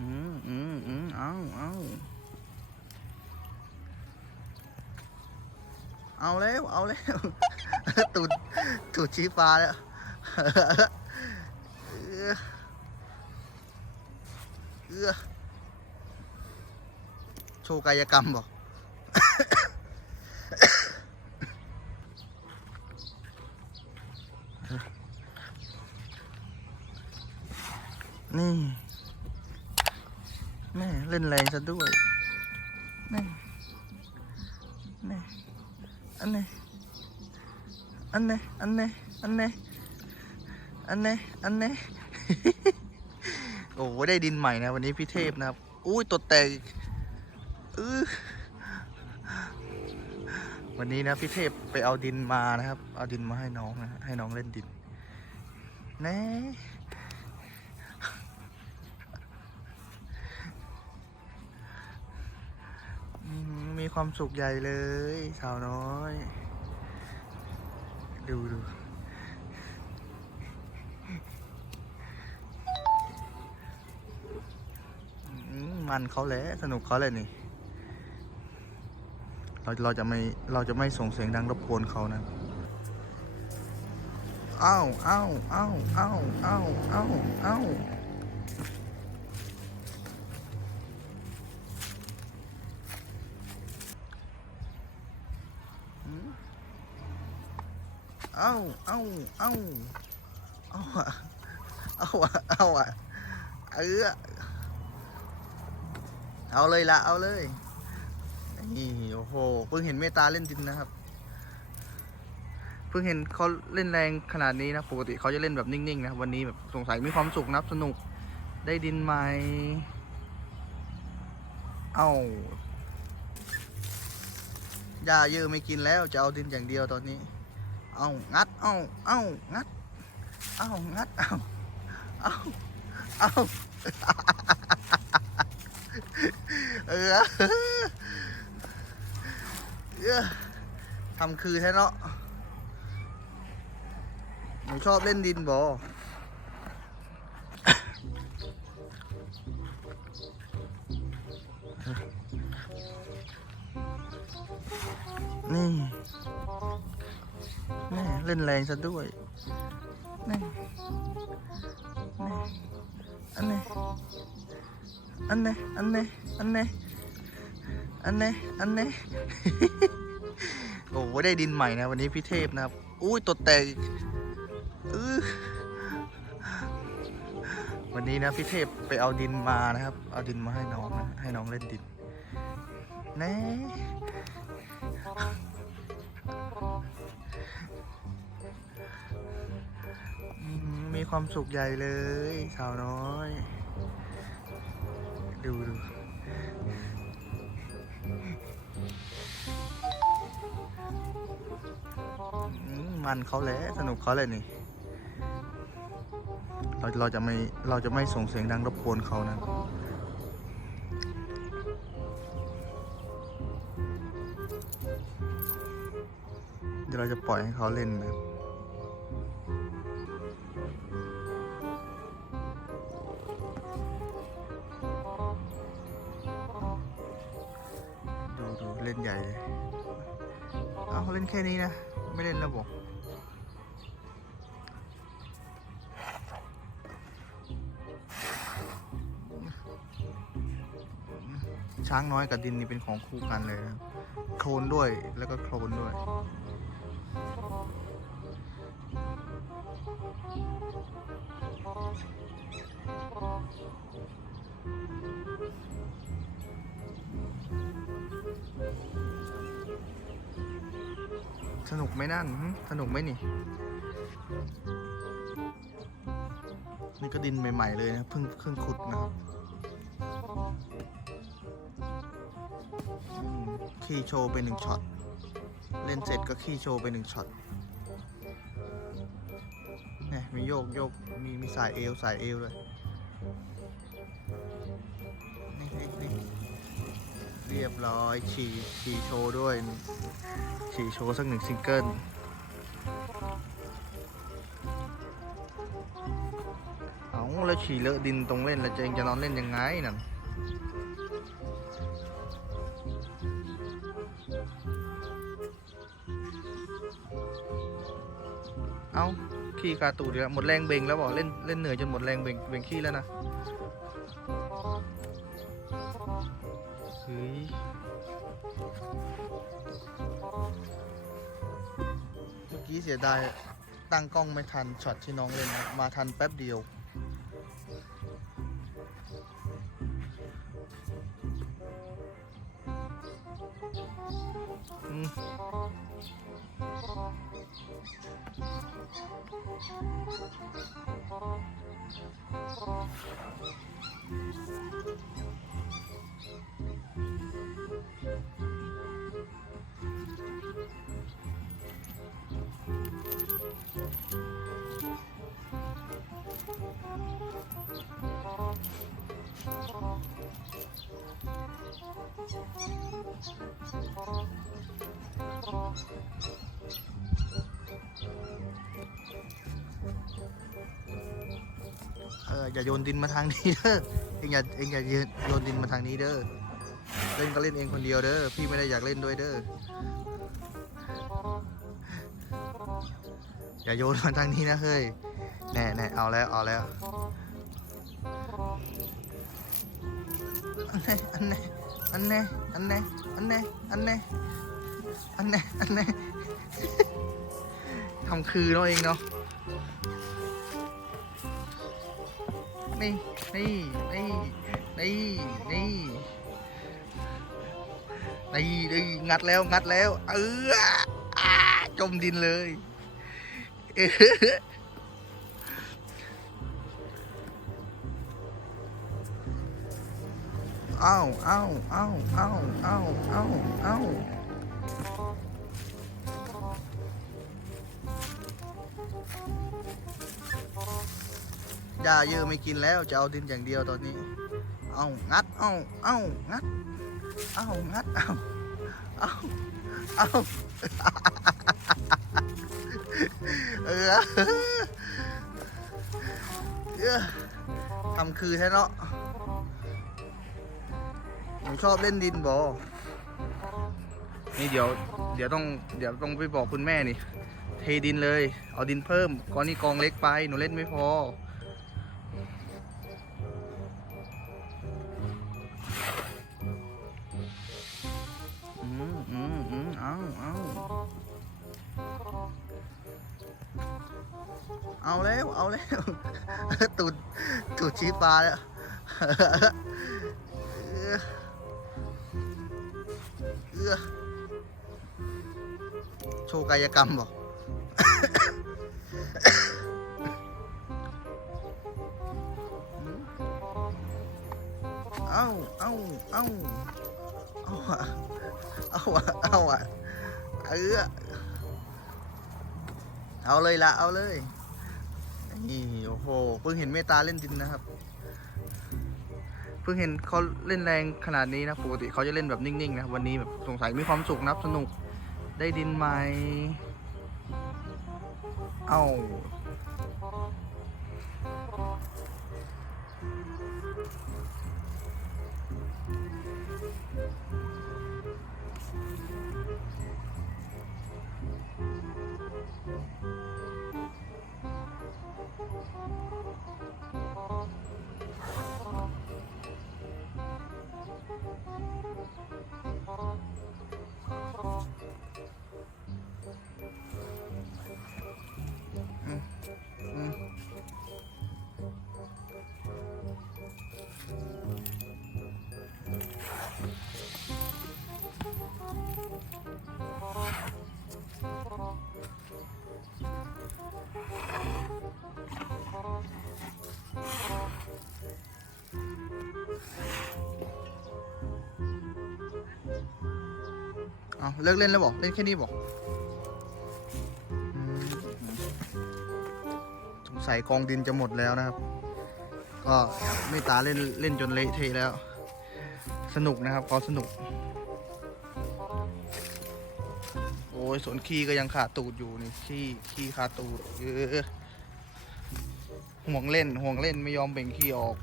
อืมอืมอืมเอาเอาเอาแล้วเอาแล้วตูดตูดชี้ฟ้าแล้วเอื้อโชว์กายกรรมบอกนี่ นแรงซะด้วยนี่นี่อันนี้อันนี้อันนี้อันนี้อันนี้อันนี้โอ้โหได้ดินใหม่นะวันนี้พี่เทพนะครับ อุ้ยตัวแตกอีกอื้อวันนี้นะพี่เทพไปเอาดินมานะครับ เอาดินมาให้น้องนะให้น้องเล่นดินแน่ ความสุขใหญ่เลย สาวน้อย ดูดูมันเขาแหละสนุกเขาเลยนี่ เราเราจะไม่เราจะไม่ส่งเสียงดังรบกวนเขานะอ้าวอ้าวอ้าวอ้าวอ้าวอ้าวอ้าว เอ้าวอ้าวอ้าวอ้าอะอ้าอะอ้าอะเออเอาเลยละเอาเลยนี่โอ้โหเพิ่งเห็นเมตาเล่นดินนะครับ เพิ่งเห็นเขาเล่นแรงขนาดนี้นะปกติเขาจะเล่นแบบนิ่งๆนะวันนี้แบบสงสัยมีความสุขนับสนุกได้ดินไหมเอ้าหญ้าเยอะไม่กินแล้วจะเอาดินอย่างเดียวตอนนี้ เอางัดเอาเอางัดเอางัดเอาเอาเอาเออเออทำคือแท้เนาะหนูชอบเล่นดินบอ เล่นแรงซะด้วยนี่นี่อันนี้อันนี้อันนี้อันนี้อันนี้อันนี้โอ้โหได้ดินใหม่นะ วันนี้พี่เทพนะครับ อุ้ยตัวแตกอีกอื้อวันนี้นะพี่เทพไปเอาดินมานะครับ เอาดินมาให้น้องนะให้น้องเล่นดินแน่ มีความสุขใหญ่เลย สาวน้อย ดูดูมมันเขาแหละสนุกเขาเลยนี่ เราเราจะไม่เราจะไม่ส่งเสียงดังรบกวนเขานะเดี๋ยวเราจะปล่อยให้เขาเล่นนะ เล่นใหญ่เลย เอาเขาเล่นแค่นี้นะ ไม่เล่นระบบช้างน้อยกับดินนี่เป็นของคู่กันเลยนะ โคลนด้วยแล้วก็โคลนด้วย สนุกไหมนั่นสนุกไหมนี่ นี่ก็ดินใหม่ ๆ เลยนะเพิ่งเพิ่งขุดนะครับขี้โชว์ไปหนึ่งช็อต เล่นเสร็จก็ขี้โชว์ไปหนึ่งช็อตเนี่ยมีโยกโยกมีมีสายเอวสายเอวเลย นี่นี่นี่ เรียบร้อยฉี่ฉี่โชว์ด้วยฉี่โชว์สักหนึ่งซิงเกิลเอาแล้วฉี่เลอะดินตรงเล่นแล้วจะเองจะนอนเล่นยังไงนั่นเอาขี้คาตูดีแล้วหมดแรงเบ่งแล้วบอกเล่นเล่นเหนื่อยจนหมดแรงเบ่งเบ่งขี้แล้วนะ เมื่อกี้เสียดายตั้งกล้องไม่ทันช็อตที่น้องเล่นนะมาทันแป๊บเดียวอืม เอออย่าโยนดินมาทางนี้เด้อเองอย่าเองอย่าโยนดินมาทางนี้เด้อเล่นก็เล่นเองคนเดียวเด้อพี่ไม่ได้อยากเล่นด้วยเด้ออย่าโยนมาทางนี้นะเฮ้ยแน่แน่เอาแล้วเอาแล้วอันแน่อัน แน่อันแน่อันแน่อันแน่อันแน่อันแน่ทำคือเนาเองเนาะนี่นี่นี่นี่นี่นี่นี่งัดแล้วงัดแล้ว เออจมดินเลยเออ อ้าเอ้าเอ้าเอ้าเอ้าเอ้าเอ้าหญ้าเยอะไม่กินแล้วจะเอาดินอย่างเดียวตอนนี้ เอางัด เอาเอางัด เอางัด เอาเอาเอาเออทำคือแท้เนาะ นูชอบเล่นดินบอนี่เดี๋ยว เดี๋ยวต้อง เดี๋ยวต้องไปบอกคุณแม่นี่ เทดินเลย เอาดินเพิ่มก้อนนี้กองเล็กไปหนูเล่นไม่พอ อืมอืมอืมเอาเอาเอาแล้ว เอาแล้ว ตูดตูดชี้ปลาแล้ว อื้อโชว์กายกรรมบอกเอาเอาเอาเอาอะเอาอะเอาอะเออเอาเลยละ เอาเลยนี่โอ้โห เพิ่งเห็นเมตาเล่นดินนะครับ พิ่งเห็นเขาเล่นแรงขนาดนี้นะปกติเขาจะเล่นแบบนิ่งๆนะวันนี้แบบสงสัยมีความสุขนับสนุกได้ดินไหมเอา้า เอาเลิกเล่นแล้วบอกเล่นแค่นี้บอกสงสัยกองดินจะหมดแล้วนะครับ ก็ไม่ตาเล่นเล่นจนเละเทะแล้ว สนุกนะครับเขาสนุก โอ้ยสวนขี้ก็ยังขาดตูดอยู่นี่ขี้ขี้ขาดตูดเออห่วงเล่นห่วงเล่นไม่ยอมเบ่งขี้ออก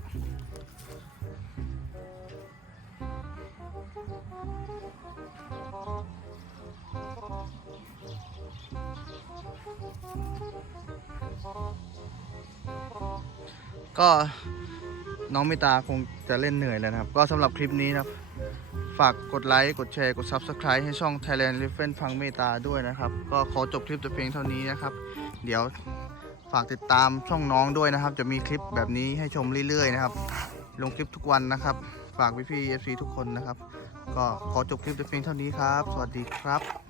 ก็น้องมิตาคงจะเล่นเหนื่อยแล้วนะครับ ก็สำหรับคลิปนี้นะครับ ฝากกดไลค์ กดแชร์ กด Subscribe ให้ช่อง Thailand r i f f e n ฟังเมตาด้วยนะครับ ก็ขอจบคลิปแต่เพียงเท่านี้นะครับ เดี๋ยวฝากติดตามช่องน้องด้วยนะครับ จะมีคลิปแบบนี้ให้ชมเรื่อยๆนะครับ ลงคลิปทุกวันนะครับ ฝากพี่ๆ FC ทุกคนนะครับ ก็ขอจบคลิปแต่เพียงเท่านี้ครับ สวัสดีครับ